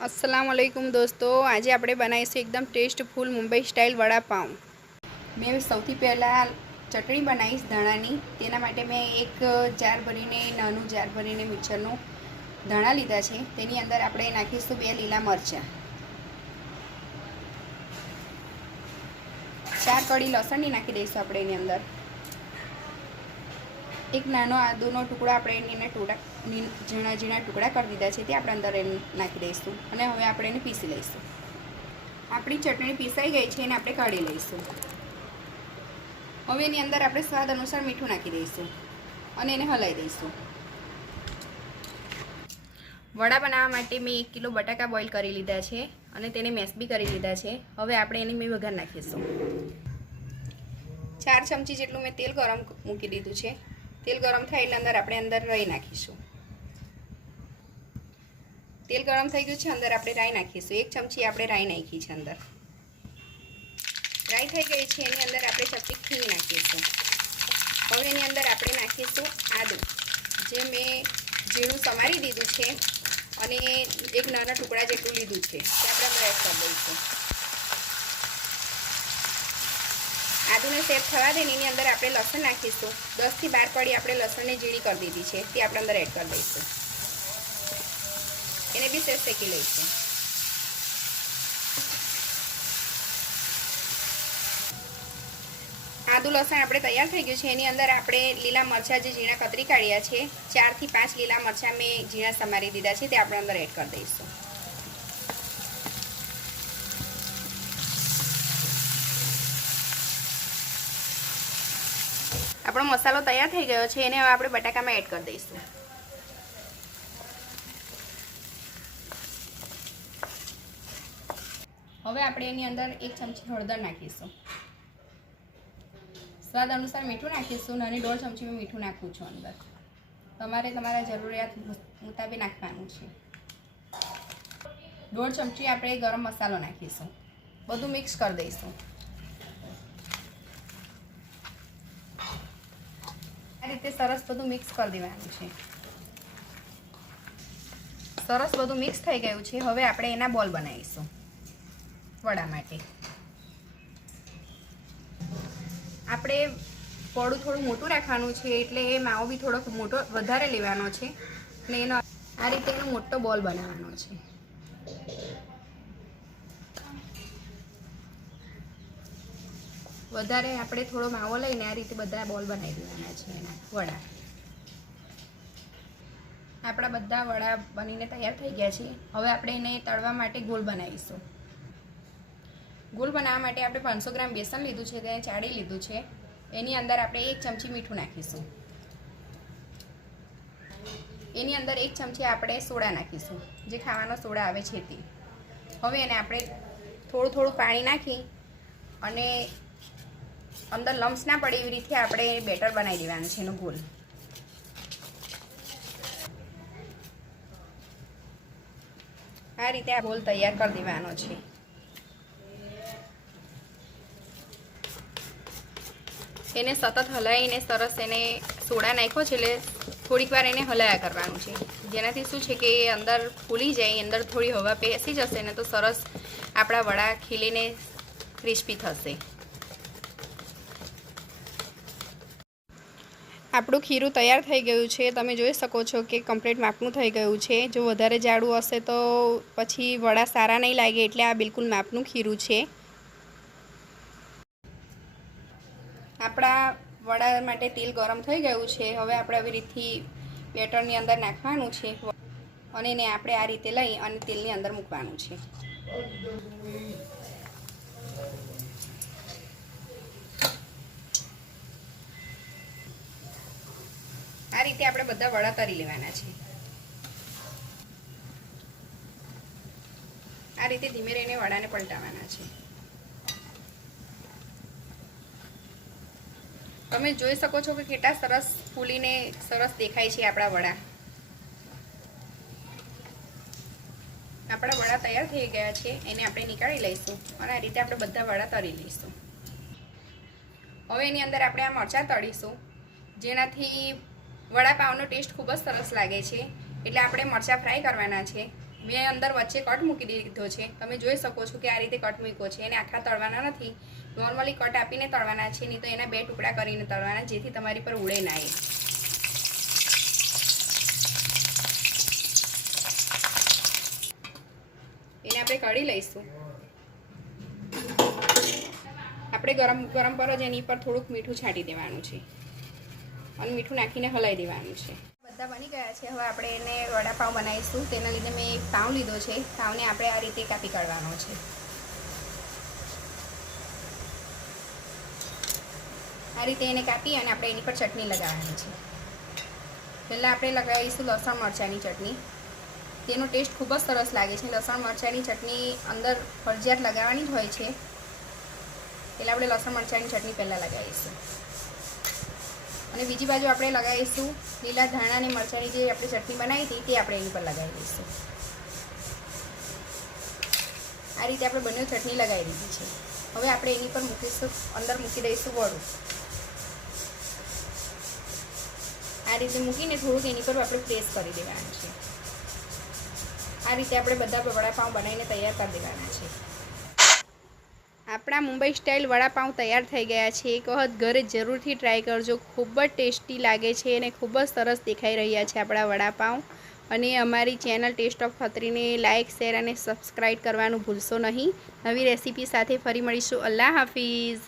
अस्सलामुअलैकुम दोस्तों, आज આપણે બનાવીશું એકદમ ટેસ્ટફુલ મુંબઈ સ્ટાઇલ વડાપાઉં। મેં સૌથી પહેલાં ચટણી બનાવીશ ધાણાની। તેના માટે મેં એક જાર ભરીને નાનું જાર ભરીને મિક્સરનું ધાણા લીધા છે। તેની અંદર આપણે નાખીશું 2 લીલા મરચાં, 4 કળી લસણની નાખી દઈશું આપણે એની અંદર। एक नानो आदूनो टुकड़ो આપણે એને ઝીણા ઝીણા ટુકડા કરી દીધા છે, તે આપણે અંદર નાખી દઈશું અને હવે આપણે એને પીસી લઈશું। આપણી ચટણી પીસાઈ ગઈ છે અને આપણે કાઢી લઈશું। હવે એની અંદર આપણે સ્વાદ અનુસાર મીઠું નાખી દઈશું અને એને હલાવી દઈશું। વડા બનાવવા માટે મેં 1 કિલો બટાકા બોઇલ કરી લીધા છે અને તેને મેશ બી કરી લીધા છે। હવે આપણે એને મેં વઘાર નાખીશું। 4 ચમચી જેટલું મેં તેલ ગરમ મૂકી દીધું છે। तेल गरम थाय એટલે આપણે અંદર રાઈ નાખીશું। तेल गरम થઈ ગયું છે, અંદર આપણે રાઈ નાખીશું। 1 ચમચી આપણે રાઈ નાખી છે અંદર। રાઈ થઈ ગઈ છે, એની અંદર આપણે ચપટી ખીંગ નાખીશું। હવે એની અંદર આપણે નાખીશું આદુ, જે મેં ઝીણું સમારી દીધું છે અને એક નાના ટુકડા જેટલું લીધું છે, તે આપણે અંદર એડ કરી દઈશું। आदू ने सेट थवा दे एनी अंदर आपणे लसण नाखीशुं। 10 થી 12 कड़ी आपणे लसण ने झीणी कर दीधी छे, ते आपणे अंदर एड कर दईशुं। एने बी सेज शेकी लईशुं। आदू लसण आपणे तैयार थई गयुं छे। एनी अंदर आपणे लीला मरचा जे झीणा कतरी काढ्या छे, 4 થી 5 लीला मरचा मैं झीणा समारी दीधा छे, ते आपणे अंदर एड कर दईशुं। આપણો મસાલો તૈયાર થઈ ગયો છે, એને હવે આપણે બટાકામાં એડ કરી દઈશું। હવે આપણે એની અંદર 1 ચમચી હળદર નાખીશું। સ્વાદ અનુસાર મીઠું નાખીશું। નાની 1.5 ચમચી મેં મીઠું નાખું છું અંદર। તમારે તમારા જરૂરિયાત મુતાબિક નાખવાનું છે। 1.5 ચમચી આપણે ગરમ મસાલો નાખીશું। બધું મિક્સ કરી દઈશું। रीते सरस बधु मिक्स कर देवानुं छे। सरस बधु मिक्स थई गयुं छे। हवे आपणे एना बॉल बनावीशुं वड़ा माटे। आपणे पोळुं थोडुं मोटुं राखवानुं छे, एटले ए मावो बी थोड़ो मोटो वधारे लेवानो छे ने एनो आ रीते एनो मोटो बॉल बनाववानो छे। વધારે આપણે થોડો માવો લઈને આ રીતે બધા બોલ બનાવી દેવાના છે એના વડા। આપણા બધા વડા બનીને તૈયાર થઈ ગયા છે। હવે આપણે એને તળવા માટે ગોળ બનાવીશું। ગોળ બનાવવા માટે આપણે 500 ગ્રામ બેસન લીધું છે, તેને ચાળી લીધું છે। એની અંદર આપણે 1 ચમચી મીઠું નાખીશું। એની અંદર 1 ચમચી આપણે સોડા નાખીશું, જે ખાવાનો સોડા આવે છે તે। હવે એને આપણે થોડું થોડું પાણી નાખી અને अंदर लम्स ना पड़े एवी रीते आपणे बेटर बनावी देवानुं छे एनो गोल। आ रीते आ गोल तैयार कर देवानो छे। एने सतत हलावीने सरस एने सोडा नाख्यो छे એટલે થોડીક વાર એને હલાયા કરવાનું છે, જેનાથી શું છે કે અંદર ફૂલી જાય, અંદર થોડી હવા પેસી જશે ને તો સરસ આપણા વડા ખીલીને ક્રિસ્પી થશે। આપણું ખીરું તૈયાર થઈ ગયું છે। તમે જોઈ શકો છો કે કમ્પ્લીટ માપનું થઈ ગયું છે। જો વધારે જાડું હશે તો પછી વડા સારા નહીં લાગે, એટલે આ બિલકુલ માપનું ખીરું છે। આપણા વડા માટે તેલ ગરમ થઈ ગયું છે। હવે આપણે આવી રીતથી બેટરની અંદર નાખવાનું છે અને એને આપણે આ રીતે લઈ અને તેલની અંદર મૂકવાનું છે। आ रीते आपणे बधा वड़ा तरी लेवाना छे। आ रीते धीमे रहीने वड़ाने पलटावाना छे। तमे जोई शको छो के केटला सरस फूलीने सरस देखाय छे आपणा वड़ा। आपणा वड़ा तैयार थई गया छे, एने आपणे निकाળી लईशुं અને આ રીતે આપણે બધા વડા તળી લઈશું। હવે એની અંદર આપણે આ મરચાં તળીશું, જેનાથી વડાપાવનો ટેસ્ટ ખૂબ જ સરસ લાગે છે। એટલે આપણે મરચાં ફ્રાય કરવાના છે। મેં અંદર વચ્ચે કટ મૂકી દીધો છે, તમે જોઈ શકો છો કે આ રીતે કટ મૂક્યો છે. એને આખા તળવાના નથી, નોર્મલી કટ આપીને તળવાના છે, નહીં તો એના 2 ટુકડા કરીને તળવાના, જેથી તમારી પર ઉડે ના. એને આપણે કઢી લઈશું. આપણે ગરમ ગરમ પર જ એની પર થોડુંક મીઠું છાંટી દેવાનું છે અને મીઠું નાખીને હલાવી દેવાનું છે. બધા બની ગયા છે. હવે આપણે એને વડાપાઉં બનાવીશું. તેના લીધે મેં એક પાઉં લીધો છે. પાઉંને આપણે આ રીતે કાપી કાઢવાનો છે. આ રીતે એને કાપી અને આપણે એની પર ચટણી લગાવવાની છે. પહેલાં આપણે લગાવીશું લસણ મરચાંની ચટણી. તેનો ટેસ્ટ ખૂબ જ સરસ લાગે છે. લસણ મરચાંની ચટણી અંદર ફરજિયાત લગાવવાની જ હોય છે. એટલે આપણે લસણ મરચાંની ચટણી પહેલાં લગાવીશું અને બીજી બાજુ આપણે લગાવીશું લીલા ધાણા અને મરચાંની જે આપણે ચટણી બનાવી હતી તે આપણે એની પર લગાવી દઈશું. આ રીતે આપણે બંને ચટણી લગાવી દીધી છે. હવે આપણે એની પર મૂકીશું, અંદર મૂકી દઈશું વડું. આ રીતે મૂકીને થોડુંક એની પર આપણે પ્રેસ કરી દેવાનું છે. આ રીતે આપણે બધા વડાપાઉં બનાવીને તૈયાર કરી દેવાના છે. આપણા મુંબઈ સ્ટાઇલ વડાપાઉં તૈયાર થઈ ગયા છે. એક વખત ઘરે જરૂરથી ટ્રાય કરજો. ખૂબ જ ટેસ્ટી લાગે છે અને ખૂબ જ સરસ દેખાઈ રહ્યા છે આપણા વડાપાઉં. અને અમારી ચેનલ ટેસ્ટ ઓફ ખત્રીને લાઇક, શેર અને સબસ્ક્રાઈબ કરવાનું ભૂલશો નહીં. નવી રેસીપી સાથે ફરી મળીશું. અલ્લાહ હાફિઝ.